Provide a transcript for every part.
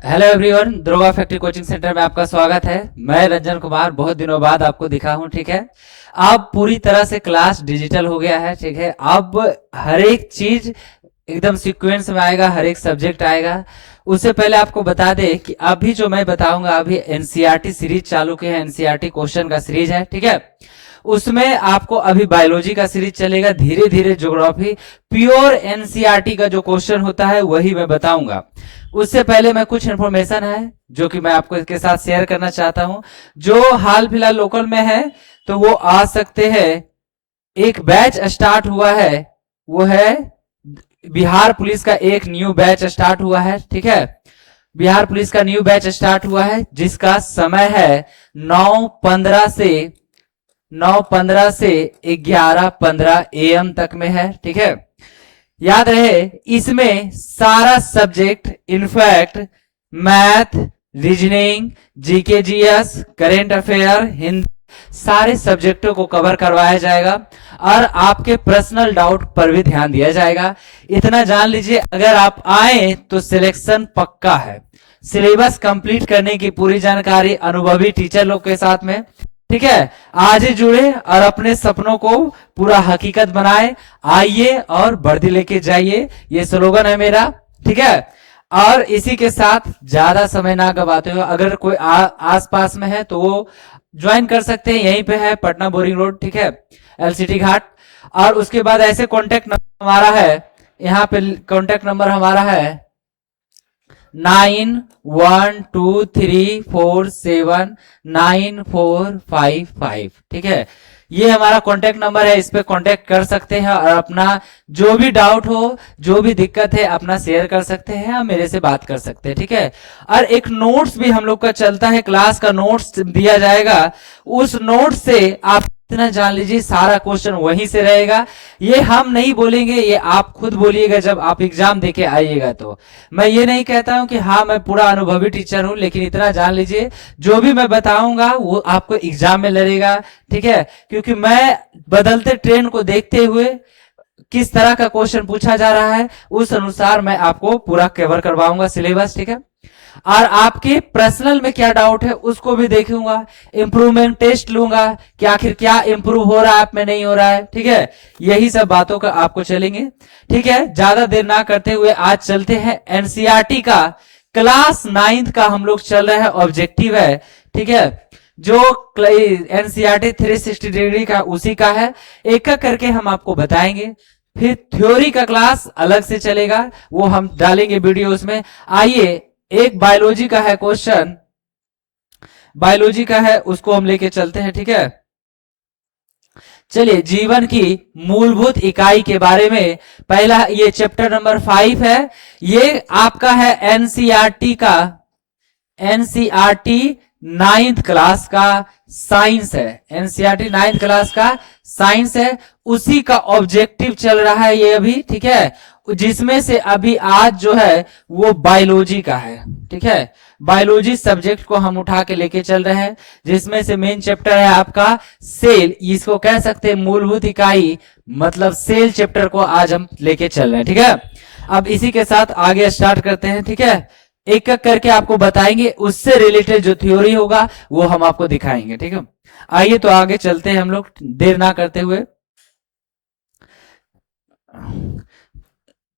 Hello everyone, Dhruva factory coaching centre में आपका स्वागत है। मैं रंजन कुमार बहुत दिनों बाद आपको दिखा हूं। ठीक है, अब पूरी तरह से क्लास डिजिटल हो गया है। ठीक है, अब हर एक चीज एकदम सीक्वेंस में आएगा, हर एक सब्जेक्ट आएगा। उससे पहले आपको बता दें कि अभी जो मैं बताऊंगा, अभी एनसीईआरटी सीरीज चालू की है। एनसीईआरटी क्वेश्चन का सीरीज है। ठीक है, उसमें आपको अभी बायोलॉजी का सीरीज चलेगा, धीरे धीरे ज्योग्राफी, प्योर एनसीईआरटी का जो क्वेश्चन होता है वही मैं बताऊंगा। उससे पहले मैं कुछ इन्फॉर्मेशन है जो कि मैं आपको इसके साथ शेयर करना चाहता हूं। जो हाल फिलहाल लोकल में है तो वो आ सकते हैं। एक बैच स्टार्ट हुआ है, वो है बिहार पुलिस का एक न्यू बैच स्टार्ट हुआ है। ठीक है, बिहार पुलिस का न्यू बैच स्टार्ट हुआ है जिसका समय है 9:15 से 11:15 AM तक में है। ठीक है, याद रहे इसमें सारा subject, in fact math, reasoning, GK GS, current affair, Hindi, सारे सब्जेक्टों को कवर करवाया जाएगा और आपके पर्सनल डाउट पर भी ध्यान दिया जाएगा। इतना जान लीजिए, अगर आप आए तो सिलेक्शन पक्का है। सिलेबस कंप्लीट करने की पूरी जानकारी अनुभवी टीचर लोग के साथ में। ठीक है, आज ही जुड़े और अपने सपनों को पूरा हकीकत बनाए। आइए और वर्दी लेके जाइए, ये स्लोगन है मेरा। ठीक है, और इसी के साथ ज्यादा समय ना गवाते हुए, अगर कोई आस पास में है तो वो ज्वाइन कर सकते हैं। यहीं पे है, पटना बोरिंग रोड। ठीक है, एलसीटी घाट। और उसके बाद ऐसे कॉन्टेक्ट नंबर हमारा है, यहाँ पे कॉन्टेक्ट नंबर हमारा है 9123479455। ठीक है, ये हमारा कांटेक्ट नंबर है, इस पे कांटेक्ट कर सकते हैं और अपना जो भी डाउट हो, जो भी दिक्कत है, अपना शेयर कर सकते हैं और मेरे से बात कर सकते हैं। ठीक है, और एक नोट्स भी हम लोग का चलता है, क्लास का नोट्स दिया जाएगा। उस नोट से आप इतना जान लीजिए, सारा क्वेश्चन वहीं से रहेगा। ये हम नहीं बोलेंगे, ये आप खुद बोलिएगा जब आप एग्जाम देके आइएगा। तो मैं ये नहीं कहता हूं कि हाँ मैं पूरा अनुभवी टीचर हूं, लेकिन इतना जान लीजिए जो भी मैं बताऊंगा वो आपको एग्जाम में लड़ेगा। ठीक है, क्योंकि मैं बदलते ट्रेंड को देखते हुए किस तरह का क्वेश्चन पूछा जा रहा है उस अनुसार मैं आपको पूरा कवर करवाऊंगा सिलेबस। ठीक है, और आपके पर्सनल में क्या डाउट है उसको भी देखूंगा, इंप्रूवमेंट टेस्ट लूंगा कि आखिर क्या इंप्रूव हो रहा है, आप में नहीं हो रहा है। ठीक है, यही सब बातों का आपको चलेंगे। ठीक है, ज्यादा देर ना करते हुए आज चलते हैं एनसीईआरटी का क्लास 9th का हम लोग चल रहे हैं, ऑब्जेक्टिव है। ठीक है, जो एनसीईआरटी 360 डिग्री का उसी का है, एक एक करके हम आपको बताएंगे। फिर थ्योरी का क्लास अलग से चलेगा, वो हम डालेंगे वीडियो उसमें। आइए, एक बायोलॉजी का है क्वेश्चन, बायोलॉजी का है, उसको हम लेके चलते हैं। ठीक है, चलिए जीवन की मूलभूत इकाई के बारे में पहला, ये चैप्टर नंबर 5 है। ये आपका है एनसीईआरटी का, एनसीईआरटी 9th क्लास का साइंस है। एनसीईआरटी 9th क्लास का साइंस है, उसी का ऑब्जेक्टिव चल रहा है ये अभी। ठीक है, जिसमें से अभी आज जो है वो बायोलॉजी का है। ठीक है, बायोलॉजी सब्जेक्ट को हम उठा के लेके चल रहे हैं, जिसमें से मेन चैप्टर है आपका सेल, इसको कह सकते हैं मूलभूत इकाई, मतलब सेल चैप्टर को आज हम लेके चल रहे हैं। ठीक है, अब इसी के साथ आगे स्टार्ट करते हैं। ठीक है, एक एक करके आपको बताएंगे, उससे रिलेटेड जो थ्योरी होगा वो हम आपको दिखाएंगे। ठीक है, आइए तो आगे चलते हैं हम लोग देर ना करते हुए।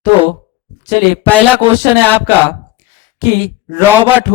तो चलिए, पहला क्वेश्चन है आपका कि रॉबर्ट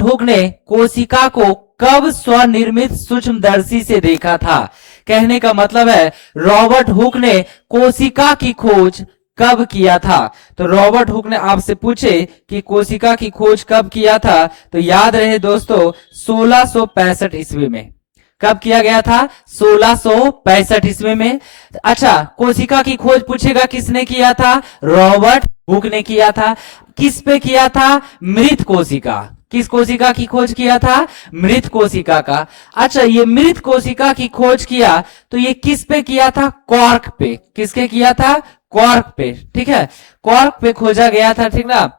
हुक ने कोशिका को कब स्वनिर्मित सूक्ष्मदर्शी से देखा था। कहने का मतलब है रॉबर्ट हुक ने कोशिका की खोज कब किया था। तो रॉबर्ट हुक ने आपसे पूछे कि कोशिका की खोज कब किया था, तो याद रहे दोस्तों 1665 ईस्वी में। कब किया गया था? 1665 ईस्वी में। अच्छा, कोशिका की खोज पूछेगा किसने किया था? रॉबर्ट हुक ने किया था। किस पे किया था? मृत कोशिका। किस कोशिका की खोज किया था? मृत कोशिका का। अच्छा, ये मृत कोशिका की खोज किया तो ये किस पे किया था? कॉर्क पे। किसके किया था? कॉर्क पे। ठीक है, कॉर्क पे खोजा गया था। ठीक ना।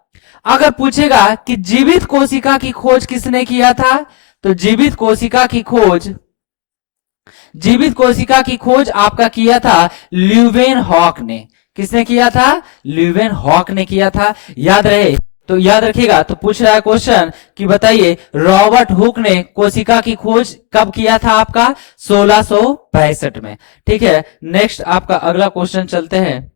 अगर पूछेगा कि जीवित कोशिका की खोज किसने किया था, तो जीवित कोशिका की खोज आपका किया था ल्यूवेन हॉक ने। किसने किया था? ल्यूवेन हॉक ने किया था। याद रहे तो याद रखिएगा। तो पूछ रहा है क्वेश्चन कि बताइए रॉबर्ट हुक ने कोशिका की खोज कब किया था आपका 1665 में। ठीक है, नेक्स्ट आपका अगला क्वेश्चन चलते हैं।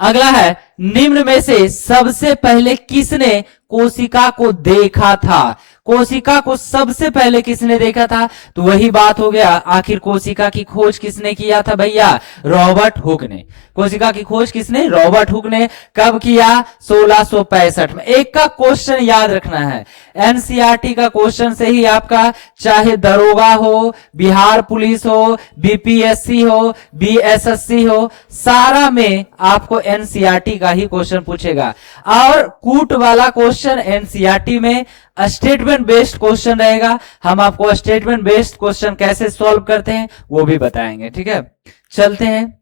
अगला है निम्न में से सबसे पहले किसने कोशिका को देखा था। कोशिका को सबसे पहले किसने देखा था, तो वही बात हो गया, आखिर कोशिका की खोज किसने किया था भैया, रॉबर्ट हुक ने। कोशिका की खोज किसने, रॉबर्ट हुक ने। कब किया, 1665 में। एक का क्वेश्चन याद रखना है, एनसीईआरटी का क्वेश्चन से ही आपका चाहे दरोगा हो, बिहार पुलिस हो, बीपीएससी हो, बीएसएससी हो, सारा में आपको एनसीईआरटी का ही क्वेश्चन पूछेगा। और कूट वाला क्वेश्चन एनसीईआरटी में स्टेटमेंट बेस्ड क्वेश्चन रहेगा। हम आपको स्टेटमेंट बेस्ड क्वेश्चन कैसे सॉल्व करते हैं वो भी बताएंगे। ठीक है, चलते हैं।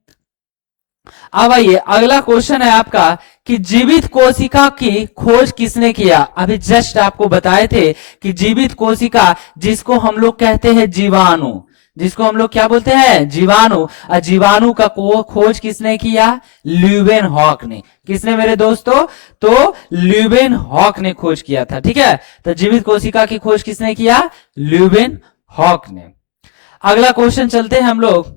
अब आइए अगला क्वेश्चन है आपका कि जीवित कोशिका की खोज किसने किया। अभी जस्ट आपको बताए थे कि जीवित कोशिका जिसको हम लोग कहते हैं जीवाणु, जिसको हम लोग क्या बोलते हैं, जीवाणु। जीवाणु का खोज किसने किया, ल्यूवेनहॉक ने। किसने मेरे दोस्तों, तो ल्यूवेनहॉक ने खोज किया था। ठीक है, तो जीवित कोशिका की खोज किसने किया, ल्यूवेनहॉक ने। अगला क्वेश्चन चलते हैं हम लोग।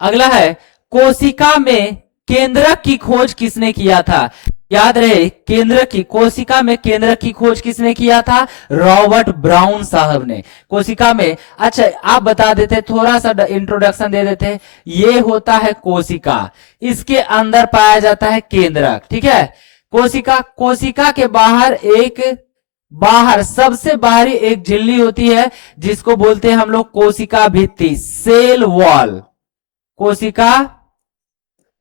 अगला है कोशिका में केंद्रक की खोज किसने किया था। याद रहे, केंद्र की, कोशिका में केंद्रक की खोज किसने किया था, रॉबर्ट ब्राउन साहब ने। कोशिका में, अच्छा आप बता देते, थोड़ा सा इंट्रोडक्शन दे देते। ये होता है कोशिका, इसके अंदर पाया जाता है केंद्रक। ठीक है, कोशिका, कोशिका के बाहर एक, बाहर सबसे बाहरी एक झिल्ली होती है जिसको बोलते हैं हम लोग कोशिका भित्ति, सेल वॉल। कोशिका,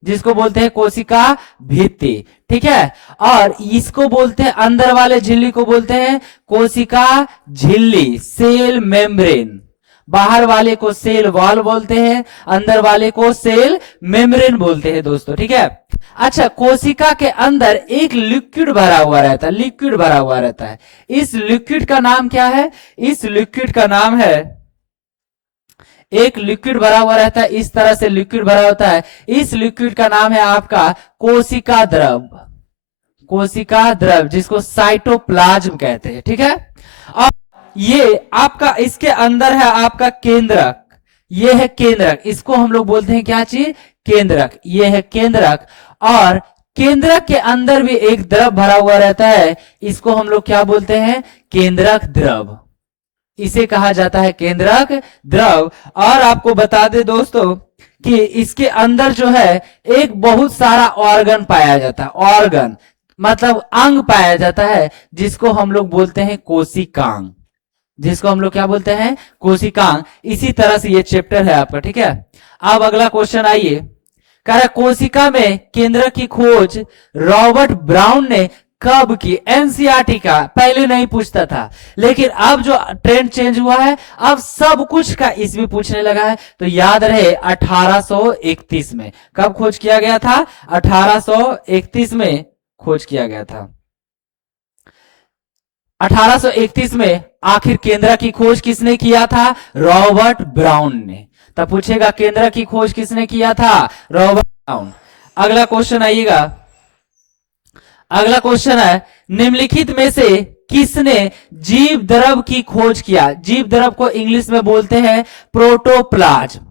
जिसको बोलते हैं कोशिका भित्ति। ठीक है, और इसको बोलते हैं, अंदर वाले झिल्ली को बोलते हैं कोशिका झिल्ली, सेल मेम्ब्रेन। बाहर वाले को सेल वॉल बोलते हैं, अंदर वाले को सेल मेम्ब्रेन बोलते हैं दोस्तों। ठीक है, अच्छा कोशिका के अंदर एक लिक्विड भरा हुआ रहता है, लिक्विड भरा हुआ रहता है। इस लिक्विड का नाम क्या है, इस लिक्विड का नाम है, एक लिक्विड भरा हुआ रहता है, इस तरह से लिक्विड भरा होता है। इस लिक्विड का नाम है आपका कोशिका द्रव, कोशिका द्रव, जिसको साइटोप्लाज्म कहते हैं। ठीक है, और ये आपका, इसके अंदर है आपका केंद्रक, ये है केंद्रक, इसको हम लोग बोलते हैं क्या चीज, केंद्रक। ये है केंद्रक, और केंद्रक के अंदर भी एक द्रव भरा हुआ रहता है, इसको हम लोग क्या बोलते हैं, केंद्रक द्रव। इसे कहा जाता है केंद्रक द्रव। और आपको बता दे दोस्तों कि इसके अंदर जो है एक बहुत सारा ऑर्गन पाया जाता है, ऑर्गन मतलब अंग पाया जाता है, जिसको हम लोग बोलते हैं कोशिकांग, जिसको हम लोग क्या बोलते हैं, कोशिकांग। इसी तरह से ये चैप्टर है आपका। ठीक है, अब अगला क्वेश्चन आइए, कह रहा कोशिका में केंद्रक की खोज रॉबर्ट ब्राउन ने कब की। एनसीईआरटी का पहले नहीं पूछता था, लेकिन अब जो ट्रेंड चेंज हुआ है, अब सब कुछ का इसमें पूछने लगा है। तो याद रहे 1831 में। कब खोज किया गया था, 1831 में खोज किया गया था। 1831 में आखिर केंद्रक की खोज किसने किया था, रॉबर्ट ब्राउन ने। तब पूछेगा केंद्रक की खोज किसने किया था, रॉबर्ट ब्राउन। अगला क्वेश्चन आइएगा, अगला क्वेश्चन है निम्नलिखित में से किसने जीव द्रव की खोज किया। जीव द्रव को इंग्लिश में बोलते हैं प्रोटोप्लाज्म,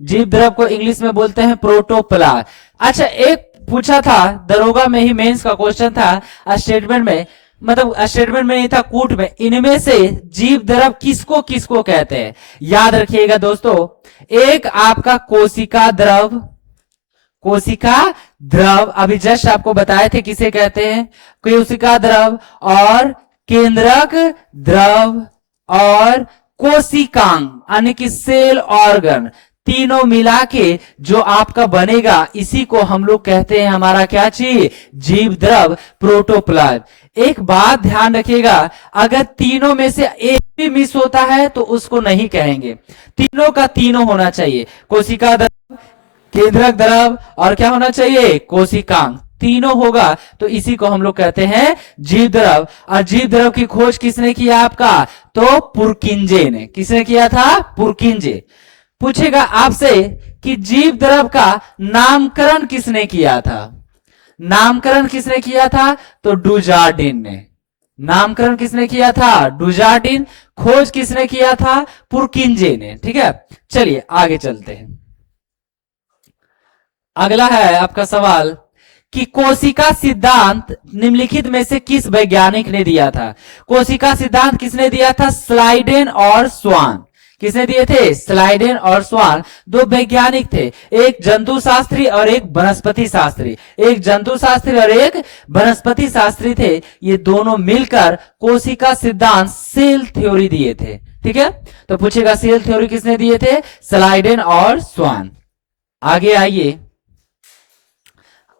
जीव द्रव को इंग्लिश में बोलते हैं प्रोटोप्लाज्म। अच्छा एक पूछा था दरोगा में ही, मेंस का क्वेश्चन था, स्टेटमेंट में, मतलब स्टेटमेंट में नहीं था, कूट में, इनमें से जीव द्रव किसको किसको कहते हैं। याद रखिएगा दोस्तों, एक आपका कोशिका द्रव, कोशिका द्रव अभी जस्ट आपको बताए थे किसे कहते हैं, कोशिका द्रव, और केंद्रक द्रव, और कोशिकांग यानी कि सेल ऑर्गन, तीनों मिला के जो आपका बनेगा, इसी को हम लोग कहते हैं हमारा क्या चीज, जीव द्रव, प्रोटोप्लाज्म। एक बात ध्यान रखिएगा, अगर तीनों में से एक भी मिस होता है तो उसको नहीं कहेंगे, तीनों का तीनों होना चाहिए, कोशिका द्रव, केंद्रक द्रव, और क्या होना चाहिए, कोशिकांग, तीनों होगा तो इसी को हम लोग कहते हैं जीव द्रव। और जीव द्रव की खोज किसने किया आपका, तो पुरकिंजे ने। किसने किया था, पुरकिंजे। पूछेगा आपसे कि जीव द्रव का नामकरण किसने किया था, नामकरण किसने किया था? तो डुजार्डिन ने। नामकरण किसने किया था? डुजार्डिन। खोज किसने किया था? पुरकिंजे ने। ठीक है, चलिए आगे चलते हैं। अगला है आपका सवाल कि कोशिका सिद्धांत निम्नलिखित में से किस वैज्ञानिक ने दिया था? कोशिका सिद्धांत किसने दिया था? स्लाइडेन और स्वान। किसने दिए थे? स्लाइडेन और स्वान। दो वैज्ञानिक थे, एक जंतु शास्त्री और एक वनस्पति शास्त्री। एक जंतु शास्त्री और एक वनस्पति शास्त्री थे। ये दोनों मिलकर कोशिका सिद्धांत सेल थ्योरी दिए थे। ठीक है, तो पूछेगा सेल थ्योरी किसने दिए थे? स्लाइडेन और स्वान। आगे आइए,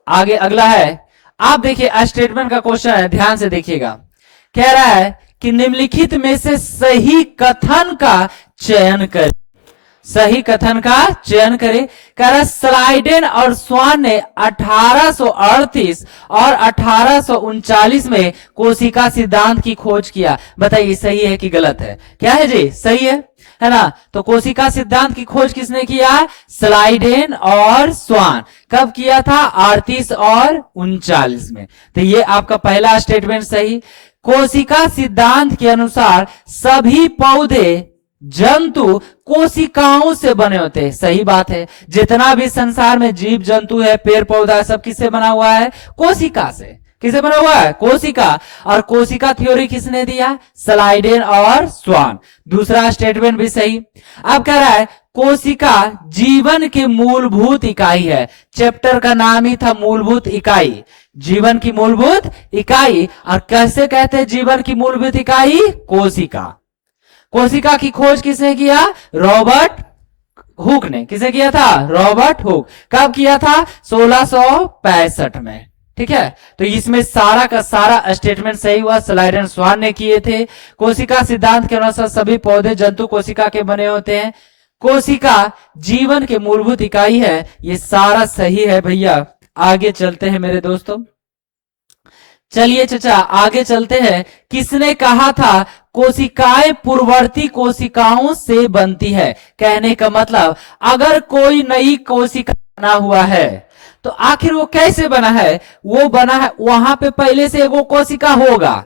आगे अगला है, आप देखिए स्टेटमेंट का क्वेश्चन है, ध्यान से देखिएगा। कह रहा है कि निम्नलिखित में से सही कथन का चयन करें। सही कथन का चयन करें। कह रहा है स्लाइडेन और स्वान ने 1838 और 1839 में कोशिका सिद्धांत की खोज किया। बताइए सही है कि गलत है? क्या है जी? सही है ना? तो कोशिका सिद्धांत की खोज किसने किया? स्लाइडेन और स्वान। कब किया था? 38 और 39 में। तो ये आपका पहला स्टेटमेंट सही। कोशिका सिद्धांत के अनुसार सभी पौधे जंतु कोशिकाओं से बने होते हैं। सही बात है। जितना भी संसार में जीव जंतु है, पेड़ पौधा, सब किससे बना हुआ है? कोशिका से। किससे बना हुआ है? कोशिका। और कोशिका थ्योरी किसने दिया? स्लाइडेन और स्वान। दूसरा स्टेटमेंट भी सही। अब कह रहा है कोशिका जीवन की मूलभूत इकाई है। चैप्टर का नाम ही था मूलभूत इकाई, जीवन की मूलभूत इकाई। और कैसे कहते हैं जीवन की मूलभूत इकाई? कोशिका। कोशिका की खोज किसने किया? रॉबर्ट हुक ने। किसने किया था? Robert Hooke. कब किया था? 1665 में। ठीक है, तो इसमें सारा का सारा स्टेटमेंट सही हुआ। स्लाइडेन स्वान ने किए थे। कोशिका सिद्धांत के अनुसार सभी पौधे जंतु कोशिका के बने होते हैं। कोशिका जीवन के मूलभूत इकाई है। ये सारा सही है भैया। आगे चलते हैं मेरे दोस्तों। चलिए चचा आगे चलते हैं। किसने कहा था कोशिकाएं पूर्ववर्ती कोशिकाओं से बनती है? कहने का मतलब अगर कोई नई कोशिका बना हुआ है तो आखिर वो कैसे बना है? वो बना है वहां पे पहले से एगो कोशिका होगा,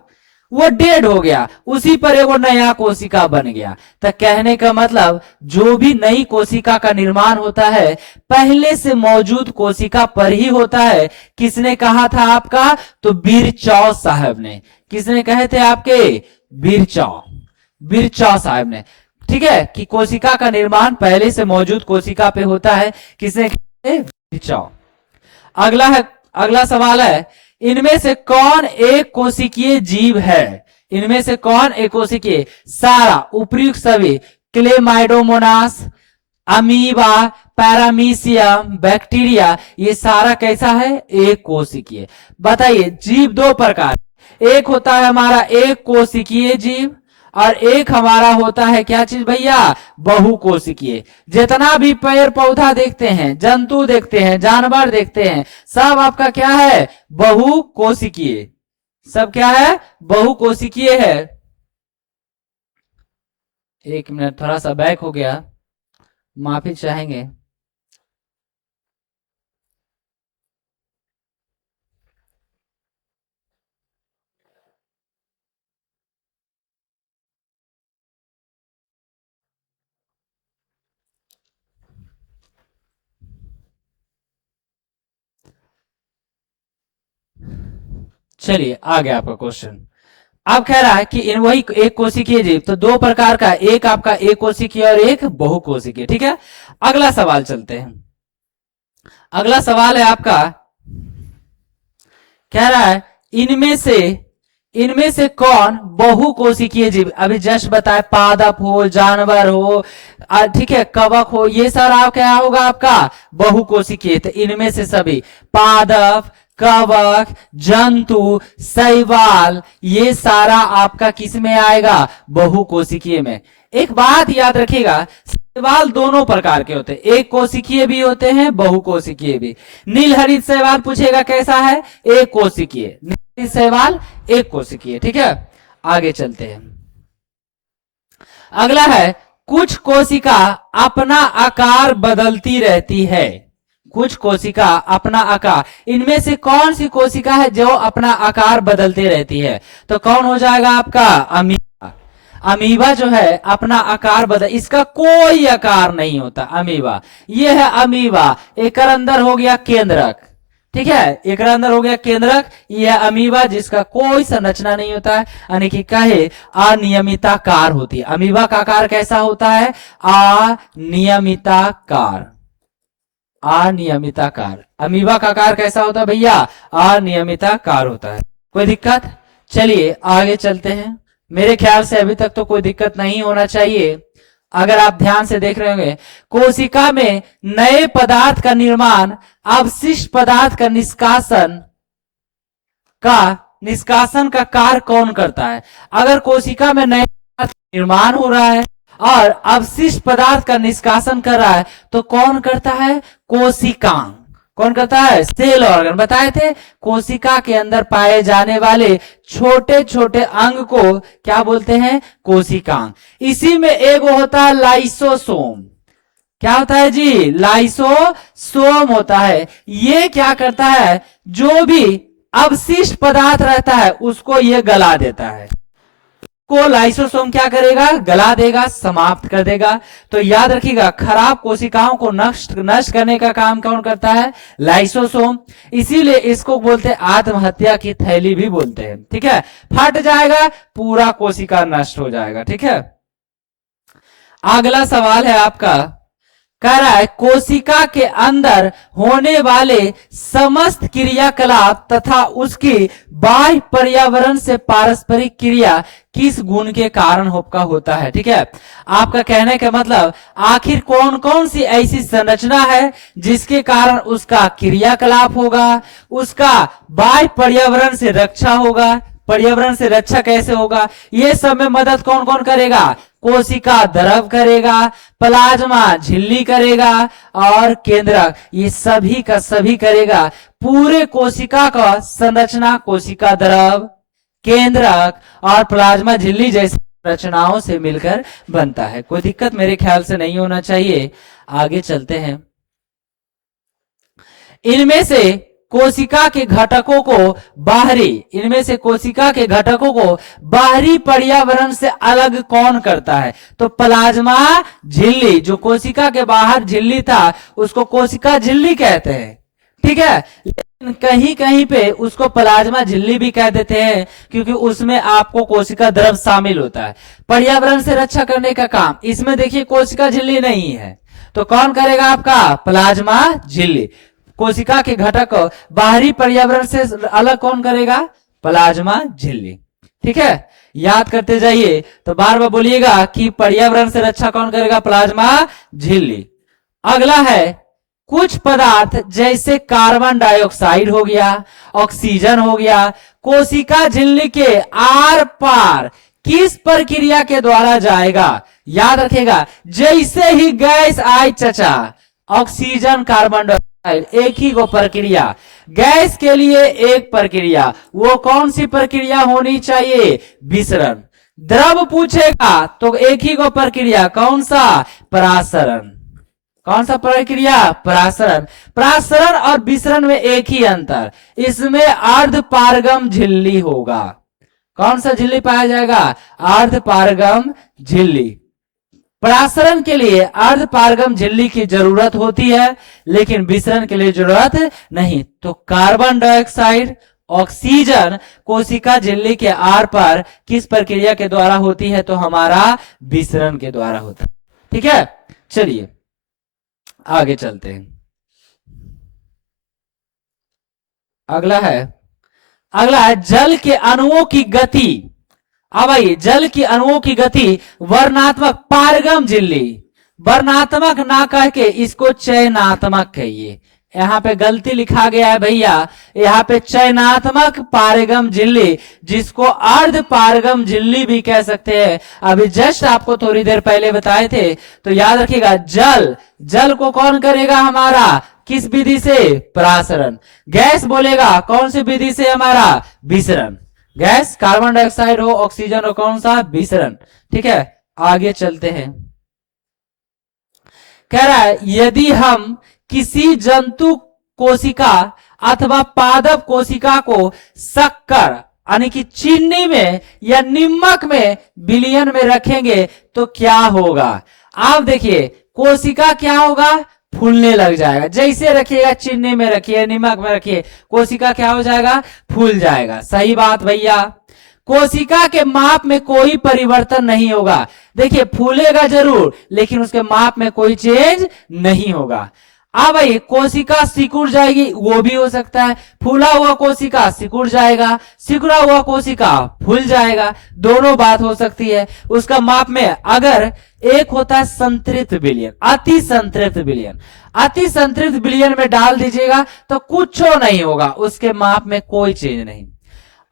वो डेड हो गया, उसी पर एगो नया कोशिका बन गया। तो कहने का मतलब जो भी नई कोशिका का निर्माण होता है पहले से मौजूद कोशिका पर ही होता है। किसने कहा था आपका? तो बिरचौ साहब ने। किसने कहे थे आपके? बिरचौ साहब ने। ठीक है, कि कोशिका का निर्माण पहले से मौजूद कोशिका पे होता है। किसने कहे? बिरचौ। अगला है, अगला सवाल है इनमें से कौन एक कोशिकीय जीव है? इनमें से कौन एक कोशिकीय? सारा उपर्युक्त सभी, क्लेमाइडोमोनास, अमीबा, पैरामीशियम, बैक्टीरिया, ये सारा कैसा है? एक कोशिकीय। बताइए जीव दो प्रकार, एक होता है हमारा एक कोशिकीय जीव और एक हमारा होता है क्या चीज भैया? बहुकोशिकीय। जितना भी पेड़ पौधा देखते हैं, जंतु देखते हैं, जानवर देखते हैं, सब आपका क्या है? बहुकोशिकीय। सब क्या है? बहुकोशिकीय है। एक मिनट, थोड़ा सा बैक हो गया, माफी चाहेंगे। चलिए आ गया आपका क्वेश्चन। अब कह रहा है कि इन वही एक कोशिकीय जीव, तो दो प्रकार का, एक आपका एक कोशिकीय और एक बहुकोशिकीय। ठीक है, अगला सवाल चलते हैं। अगला सवाल है आपका, कह रहा है इनमें से कौन बहुकोशिकीय जीव? अभी जस्ट बताए, पादप हो, जानवर हो, ठीक है, कवक हो, ये सारा क्या होगा आपका? बहुकोशिकीय। तो इनमें से सभी पादप, कवक, जंतु, शैवाल, ये सारा आपका किस में आएगा? बहुकोशिकीय में। एक बात याद रखिएगा, शैवाल दोनों प्रकार के होते हैं, एक कोशिकीय भी होते हैं, बहुकोशिकीय भी। नीलहरित शैवाल पूछेगा कैसा है? एक कोशिकीय। नीलहरित शैवाल एक कोशिकीय। ठीक है, आगे चलते हैं। अगला है कुछ कोशिका अपना आकार बदलती रहती है। कुछ कोशिका अपना आकार, इनमें से कौन सी कोशिका है जो अपना आकार बदलती रहती है? तो कौन हो जाएगा आपका? अमीबा। अमीबा जो है अपना आकार बदल, इसका कोई आकार नहीं होता अमीबा। ये है अमीबा। एक अंदर हो गया केंद्रक, ठीक है, एक अंदर हो गया केंद्रक। यह अमीबा जिसका कोई संरचना नहीं होता है, यानी कि कहे अनियमिताकार होती है। अमीबा का आकार कैसा होता है? अनियमिताकार। अनियमिताकार। अमीबा का आकार कैसा होता है भैया? अनियमिताकार होता है। कोई दिक्कत? चलिए आगे चलते हैं। मेरे ख्याल से अभी तक तो कोई दिक्कत नहीं होना चाहिए। अगर आप ध्यान से देख रहे होंगे, कोशिका में नए पदार्थ का निर्माण अवशिष्ट पदार्थ का निष्कासन का कार्य कौन करता है? अगर कोशिका में नए पदार्थ का निर्माण हो रहा है और अवशिष्ट पदार्थ का निष्कासन कर रहा है तो कौन करता है? कोशिकांग। कौन करता है? Cell organ. बताए थे कोशिका के अंदर पाए जाने वाले छोटे छोटे अंग को क्या बोलते हैं? कोशिकांग। इसी में एक होता है लाइसोसोम। क्या होता है जी? लाइसोसोम होता है। ये क्या करता है? जो भी अवशिष्ट पदार्थ रहता है उसको ये गला देता है। को लाइसोसोम क्या करेगा? गला देगा, समाप्त कर देगा। तो याद रखिएगा, खराब कोशिकाओं को नष्ट करने का काम कौन करता है? लाइसोसोम। इसीलिए इसको बोलते हैं आत्महत्या की थैली भी बोलते हैं, ठीक है। फट जाएगा, पूरा कोशिका नष्ट हो जाएगा, ठीक है। अगला सवाल है आपका, कह रहा है कोशिका के अंदर होने वाले समस्त क्रियाकलाप तथा उसकी बाह्य पर्यावरण से पारस्परिक क्रिया किस गुण के कारण होता है? ठीक है, आपका कहने का मतलब आखिर कौन कौन सी ऐसी संरचना है जिसके कारण उसका क्रियाकलाप होगा, उसका बाह्य पर्यावरण से रक्षा होगा। पर्यावरण से रक्षा कैसे होगा? ये सब में मदद कौन कौन करेगा? कोशिका द्रव करेगा, प्लाज्मा झिल्ली करेगा और केंद्रक, ये सभी का सभी करेगा। पूरे कोशिका का संरचना कोशिका द्रव, केंद्रक और प्लाज्मा झिल्ली जैसी रचनाओं से मिलकर बनता है। कोई दिक्कत मेरे ख्याल से नहीं होना चाहिए। आगे चलते हैं। इनमें से कोशिका के घटकों को बाहरी पर्यावरण से अलग कौन करता है? तो प्लाज्मा झिल्ली, जो कोशिका के बाहर झिल्ली था उसको कोशिका झिल्ली कहते हैं, ठीक है। लेकिन कहीं कहीं पे उसको प्लाज्मा झिल्ली भी कह देते हैं क्योंकि उसमें आपको कोशिका द्रव शामिल होता है। पर्यावरण से रक्षा करने का काम इसमें देखिए कोशिका झिल्ली नहीं है, तो कौन करेगा? आपका प्लाज्मा झिल्ली। कोशिका के घटक बाहरी पर्यावरण से अलग कौन करेगा? प्लाज्मा झिल्ली, ठीक है। याद करते जाइए, तो बार बार बोलिएगा कि पर्यावरण से रक्षा कौन करेगा? प्लाज्मा झिल्ली। अगला है, कुछ पदार्थ जैसे कार्बन डाइऑक्साइड हो गया, ऑक्सीजन हो गया, कोशिका झिल्ली के आर पार किस प्रक्रिया के द्वारा जाएगा? याद रखेगा, जैसे ही गैस आई चचा, ऑक्सीजन कार्बन डाइऑक्साइड एक ही को प्रक्रिया, गैस के लिए एक प्रक्रिया, वो कौन सी प्रक्रिया होनी चाहिए? विसरण। द्रव पूछेगा तो एक ही को प्रक्रिया, कौन सा? परासरण। कौन सा प्रक्रिया? परासरण। परासरण और विसरण में एक ही अंतर, इसमें अर्ध पारगम झिल्ली होगा। कौन सा झिल्ली पाया जाएगा? अर्ध पारगम झिल्ली। परासरण के लिए अर्ध पारगम झिल्ली की जरूरत होती है लेकिन विसरण के लिए जरूरत नहीं। तो कार्बन डाइऑक्साइड, ऑक्सीजन कोशिका झिल्ली के आर पार किस प्रक्रिया के द्वारा होती है? तो हमारा विसरण के द्वारा होता है, ठीक है। चलिए आगे चलते हैं। अगला है जल के अणुओं की गति। अब आइए, जल की अणुओं की गति वर्णात्मक पारगम झिल्ली, वर्णात्मक ना कह के इसको चयनात्मक कहिए। यहाँ पे गलती लिखा गया है भैया, यहाँ पे चयनात्मक पारगम झिल्ली, जिसको अर्ध पारगम झिल्ली भी कह सकते हैं। अभी जस्ट आपको थोड़ी देर पहले बताए थे, तो याद रखिएगा, जल को कौन करेगा? हमारा किस विधि से? परासरण। गैस बोलेगा कौन सी विधि से? हमारा विसरण। गैस कार्बन डाइऑक्साइड हो, ऑक्सीजन हो, कौन सा? विसरण, ठीक है। आगे चलते हैं। कह रहा है यदि हम किसी जंतु कोशिका अथवा पादप कोशिका को शक्कर यानी कि चीनी में या नमक में विलयन में रखेंगे तो क्या होगा। आप देखिए कोशिका क्या होगा, फूलने लग जाएगा। जैसे रखिएगा, चीनी में रखिए, नमक में रखिए, कोशिका क्या हो जाएगा, फूल जाएगा। सही बात भैया। कोशिका के माप में कोई परिवर्तन नहीं होगा। देखिए फूलेगा जरूर लेकिन उसके माप में कोई चेंज नहीं होगा। अब भाई कोशिका सिकुड़ जाएगी, वो भी हो सकता है। फूला हुआ कोशिका सिकुड़ जाएगा, सिकुड़ा हुआ कोशिका फूल जाएगा, दोनों बात हो सकती है। उसका माप में अगर एक होता है संतृप्त विलयन, अति संतृप्त विलयन, अति संतृप्त विलयन में डाल दीजिएगा तो कुछ नहीं होगा, उसके माप में कोई चेंज नहीं।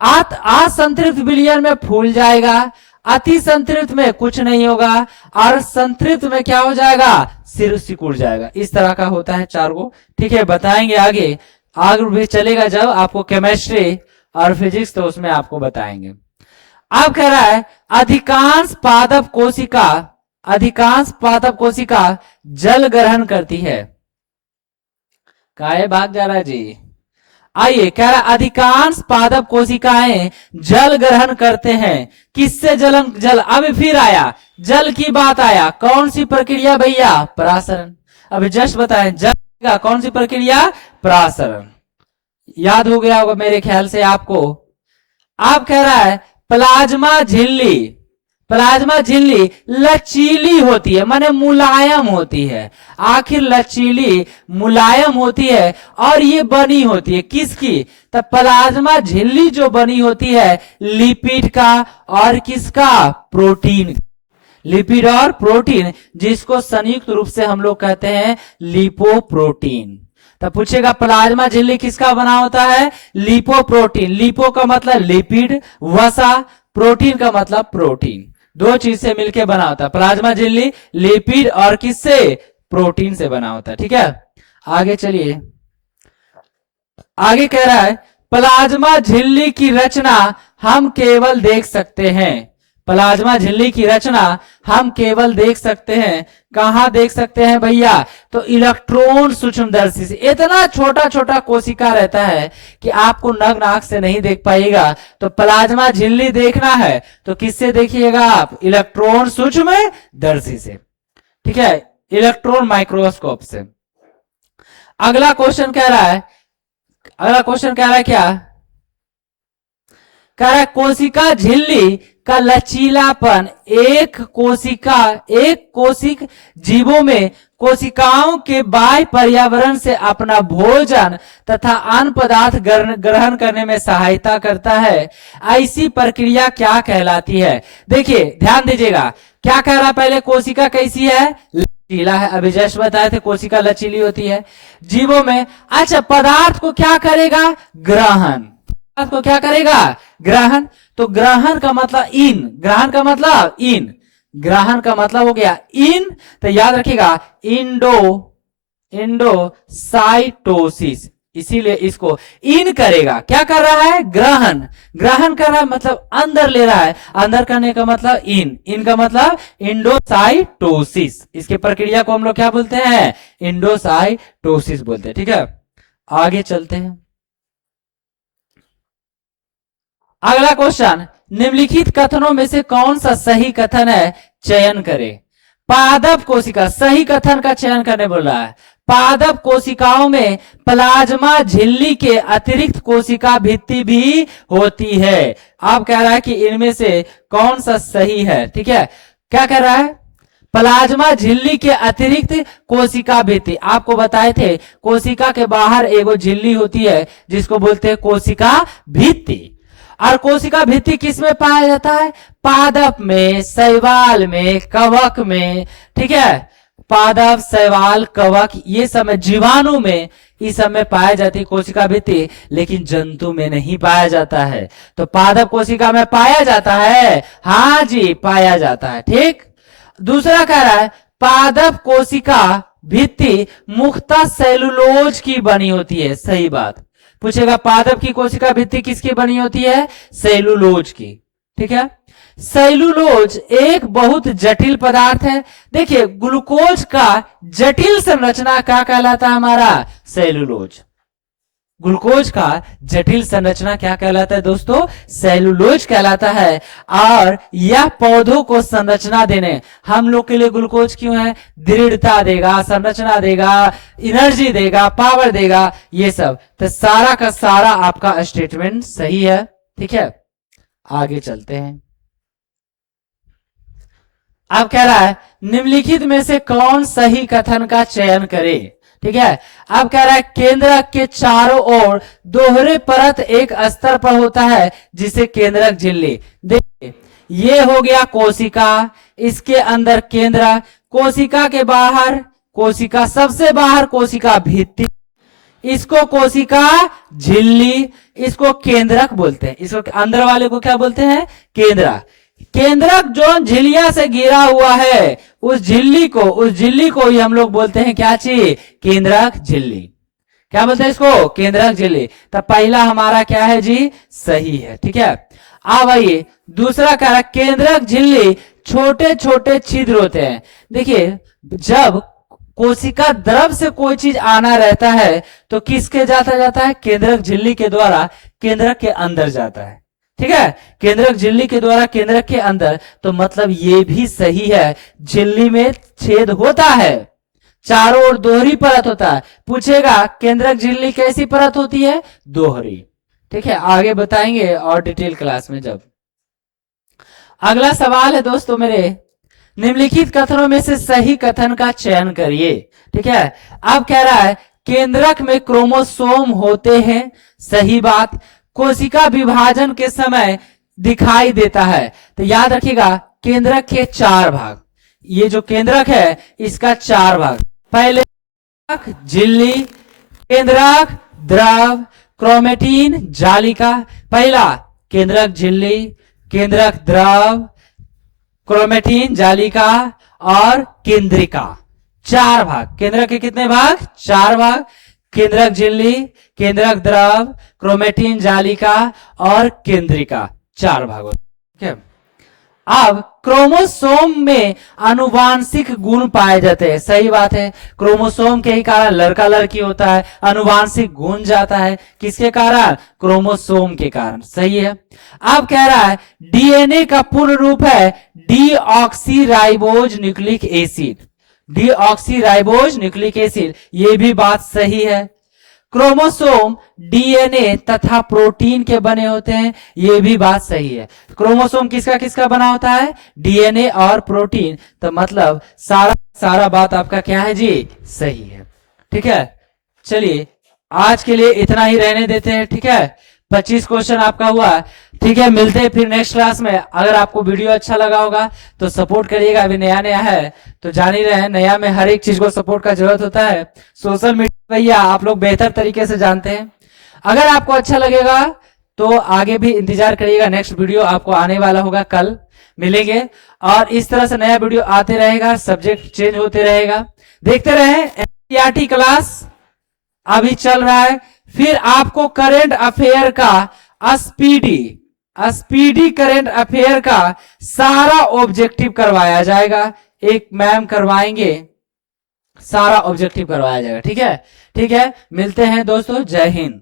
असंतृप्त विलयन में फूल जाएगा, अति संतृप्त में कुछ नहीं होगा, और संतृप्त में क्या हो जाएगा, सिर सिकुड़ जाएगा। इस तरह का होता है चार को। ठीक है, बताएंगे आगे, आगे भी चलेगा जब आपको केमिस्ट्री और फिजिक्स, तो उसमें आपको बताएंगे। अब कह रहा है अधिकांश पादप कोशिका जल ग्रहण करती है। काहे भाग जा रहा है जी। आइए, कह रहा अधिकांश पादप कोशिकाएं जल ग्रहण करते हैं। किससे जल अब फिर आया, जल की बात आया। कौन सी प्रक्रिया भैया, परासरण। अभी जस्ट बताएं, जल का कौन सी प्रक्रिया, परासरण। याद हो गया होगा मेरे ख्याल से आपको। आप कह रहा है प्लाज्मा झिल्ली, प्लाज्मा झिल्ली लचीली होती है, माने मुलायम होती है। आखिर लचीली मुलायम होती है और ये बनी होती है किसकी, तो प्लाज्मा झिल्ली जो बनी होती है लिपिड का और किसका, प्रोटीन। लिपिड और प्रोटीन, जिसको संयुक्त रूप से हम लोग कहते हैं लिपोप्रोटीन। तो पूछेगा प्लाज्मा झिल्ली किसका बना होता है, लिपोप्रोटीन। लिपो का मतलब लिपिड, वसा, प्रोटीन का मतलब प्रोटीन, दो चीज से मिलकर बना होता है। प्लाज्मा झिल्ली लिपिड और किससे, प्रोटीन से बना होता है। ठीक है, आगे चलिए। आगे कह रहा है प्लाज्मा झिल्ली की रचना हम केवल देख सकते हैं। प्लाज्मा झिल्ली की रचना हम केवल देख सकते हैं। कहां देख सकते हैं भैया, तो इलेक्ट्रॉन सूक्ष्मदर्शी से। इतना छोटा छोटा कोशिका रहता है कि आपको नग्न आंख से नहीं देख पाएगा। तो प्लाज्मा झिल्ली देखना है तो किससे देखिएगा आप, इलेक्ट्रॉन सूक्ष्मदर्शी से। ठीक है, इलेक्ट्रॉन माइक्रोस्कोप से। अगला क्वेश्चन कह रहा है, क्या कह रहा है, कोशिका झिल्ली का लचीलापन एक कोशिक जीवों में कोशिकाओं के बाह्य पर्यावरण से अपना भोजन तथा अन्य पदार्थ ग्रहण करने में सहायता करता है। ऐसी प्रक्रिया क्या कहलाती है। देखिए ध्यान दीजिएगा, क्या कह रहा है पहले, कोशिका कैसी है, लचीला है। अभी जस्ट बताए थे कोशिका लचीली होती है जीवों में। अच्छा, पदार्थ को क्या करेगा, ग्रहण। पदार्थ को क्या करेगा, ग्रहण। तो ग्रहण का मतलब इन, ग्रहण का मतलब इन, ग्रहण का मतलब हो गया इन। तो याद रखिएगा इंडोसाइटोसिस, इसीलिए इसको इन करेगा। क्या कर रहा है, ग्रहण। ग्रहण कर रहा है मतलब अंदर ले रहा है, अंदर करने का मतलब इन का मतलब इंडोसाइटोसिस। इसकी प्रक्रिया को हम लोग क्या बोलते हैं, इंडोसाइटोसिस बोलते हैं। ठीक है, आगे चलते हैं। अगला क्वेश्चन, निम्नलिखित कथनों में से कौन सा सही कथन है, चयन करें। पादप कोशिका, सही कथन का चयन करने बोल रहा है। पादप कोशिकाओं में प्लाज्मा झिल्ली के अतिरिक्त कोशिका भित्ति भी होती है। आप कह रहा है कि इनमें से कौन सा सही है। ठीक है, क्या कह रहा है, प्लाज्मा झिल्ली के अतिरिक्त कोशिका भित्ति। आपको बताए थे कोशिका के बाहर एगो झिल्ली होती है जिसको बोलते हैं कोशिका भित्ति। और कोशिका भित्ति किस में पाया जाता है, पादप में, शैवाल में, कवक में। ठीक है, पादप, शैवाल, कवक, ये सब में, जीवाणु में, इस सब में पाया जाती है कोशिका भित्ति, लेकिन जंतु में नहीं पाया जाता है। तो पादप कोशिका में पाया जाता है, हाँ जी पाया जाता है। ठीक, दूसरा कह रहा है पादप कोशिका भित्ति मुख्यतः सेलुलोज की बनी होती है। सही बात। पूछेगा पादप की कोशिका भित्ति किसकी बनी होती है, सेलुलोज की। ठीक है, सेलुलोज एक बहुत जटिल पदार्थ है। देखिए ग्लूकोज का जटिल संरचना क्या कहलाता है? हमारा सेलुलोज। ग्लूकोज का जटिल संरचना क्या कहलाता है दोस्तों? सेलुलोज कहलाता है। और यह पौधों को संरचना देने, हम लोग के लिए ग्लूकोज क्यों है? दृढ़ता देगा, संरचना देगा, एनर्जी देगा, पावर देगा, ये सब। तो सारा का सारा आपका स्टेटमेंट सही है। ठीक है, आगे चलते हैं। अब कह रहा है निम्नलिखित में से कौन सही कथन का चयन करे। ठीक है, अब कह रहा है केंद्रक के चारों ओर दोहरे परत एक स्तर पर होता है जिसे केंद्रक झिल्ली। देखिए ये हो गया कोशिका, इसके अंदर केंद्रक, कोशिका के बाहर, कोशिका सबसे बाहर कोशिका भित्ति, इसको कोशिका झिल्ली, इसको केंद्रक बोलते हैं। इसको अंदर वाले को क्या बोलते हैं? केंद्रक। केंद्रक जो झिल्लिया से घिरा हुआ है, उस झिल्ली को ही हम लोग बोलते हैं क्या चीज? केंद्रक झिल्ली। क्या बोलते हैं इसको? केंद्रक झिल्ली। तो पहला हमारा क्या है जी? सही है। ठीक है, अब आइए दूसरा कह रहा केंद्रक झिल्ली छोटे छोटे छिद्र होते हैं। देखिए जब कोशिका द्रव से कोई चीज आना रहता है तो किसके जाता है? केंद्रक झिल्ली के द्वारा केंद्रक के अंदर जाता है। ठीक है, केंद्रक झिल्ली के द्वारा केंद्रक के अंदर। तो मतलब ये भी सही है, झिल्ली में छेद होता है, चारों ओर दोहरी परत होता है। पूछेगा केंद्रक झिल्ली कैसी परत होती है? दोहरी। ठीक है, आगे बताएंगे और डिटेल क्लास में जब। अगला सवाल है दोस्तों मेरे, निम्नलिखित कथनों में से सही कथन का चयन करिए। ठीक है, अब कह रहा है केंद्रक में क्रोमोसोम होते हैं, सही बात। कोशिका विभाजन के समय दिखाई देता है। तो याद रखिएगा केंद्रक के 4 भाग, ये जो केंद्रक है इसका 4 भाग। पहले झिल्ली, केंद्रक, द्रव, क्रोमेटिन, जालिका। पहला केंद्रक झिल्ली, केंद्रक द्रव, क्रोमेटिन, जालिका और केंद्रिका। 4 भाग। केंद्रक के कितने भाग? 4 भाग। केंद्रक झिल्ली, केंद्रक द्रव, क्रोमेटिन, जालिका और केंद्रिका, 4 भाग। ठीक है, अब क्रोमोसोम में आनुवांशिक गुण पाए जाते हैं, सही बात है। क्रोमोसोम के ही कारण लड़का लड़की होता है, आनुवांशिक गुण जाता है किसके कारण? क्रोमोसोम के कारण, सही है। अब कह रहा है डीएनए का पूर्ण रूप है deoxyribose nucleic acid. Deoxyribose nucleic acid, ये भी बात सही है। क्रोमोसोम डीएनए तथा प्रोटीन के बने होते हैं, ये भी बात सही है। क्रोमोसोम किसका किसका बना होता है? डीएनए और प्रोटीन। तो मतलब सारा बात आपका क्या है जी? सही है। ठीक है, चलिए आज के लिए इतना ही रहने देते हैं। ठीक है, 25 क्वेश्चन आपका हुआ। ठीक है, मिलते हैं फिर नेक्स्ट क्लास में। अगर आपको वीडियो अच्छा लगा होगा तो सपोर्ट करिएगा, अभी नया नया है तो जान ही रहे हैं, नया में हर एक चीज को सपोर्ट का जरूरत होता है। सोशल मीडिया भैया आप लोग बेहतर तरीके से जानते हैं। अगर आपको अच्छा लगेगा तो आगे भी इंतजार करिएगा, नेक्स्ट वीडियो आपको आने वाला होगा, कल मिलेंगे और इस तरह से नया वीडियो आते रहेगा, सब्जेक्ट चेंज होते रहेगा। देखते रहे। एनसीईआरटी क्लास अभी चल रहा है, फिर आपको करंट अफेयर का स्पीडी करंट अफेयर का सारा ऑब्जेक्टिव करवाया जाएगा। एक मैम करवाएंगे, सारा ऑब्जेक्टिव करवाया जाएगा। ठीक है, ठीक है, मिलते हैं दोस्तों, जय हिंद।